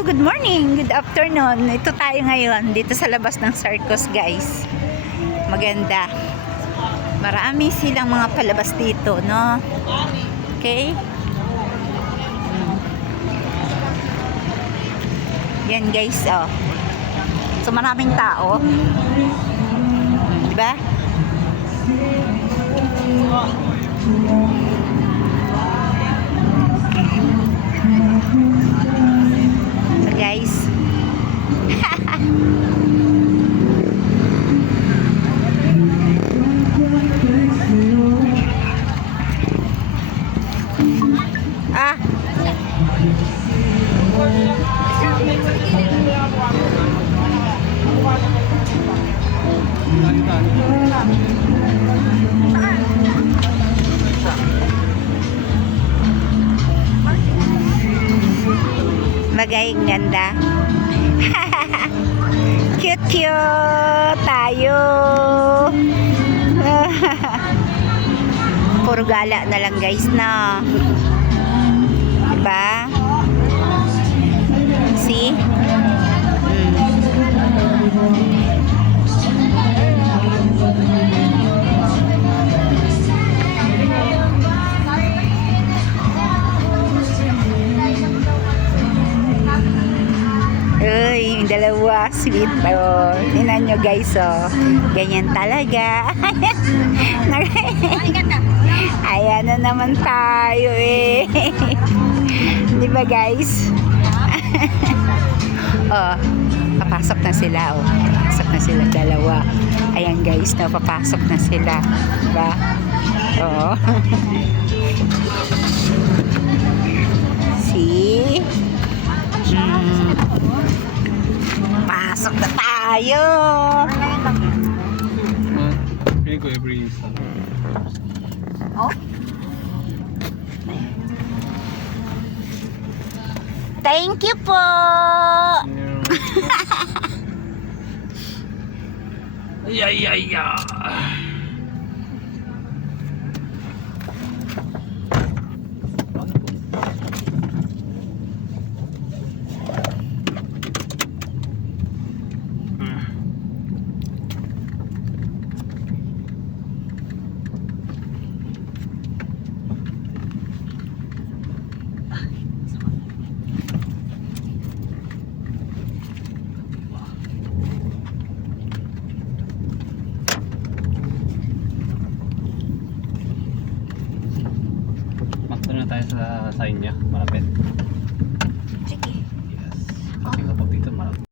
Hello, good morning, good afternoon. Ito tayo ngayon dito sa labas ng circus, guys. Maganda. Marami silang mga palabas dito, no? Okay? Yan, guys, oh. So maraming tao. Diba? So guys, ah, bagay, ganda. Cute tayo. Puro gala na lang, guys, na. Diba? See? Uy, yung dalawa, sweet. Oh, tingnan nyo, guys, oh. Ganyan talaga. Ayan na naman tayo, eh. Di ba, guys? Oh, papasok na sila, oh. Papasok na sila dalawa. Ayan, guys, no, papasok na sila. Diba? Oh. See? Pasok na tayo. Feeling ko every isa. Oh. Thank you po. Yeah. Makto na tayo sa sign niya.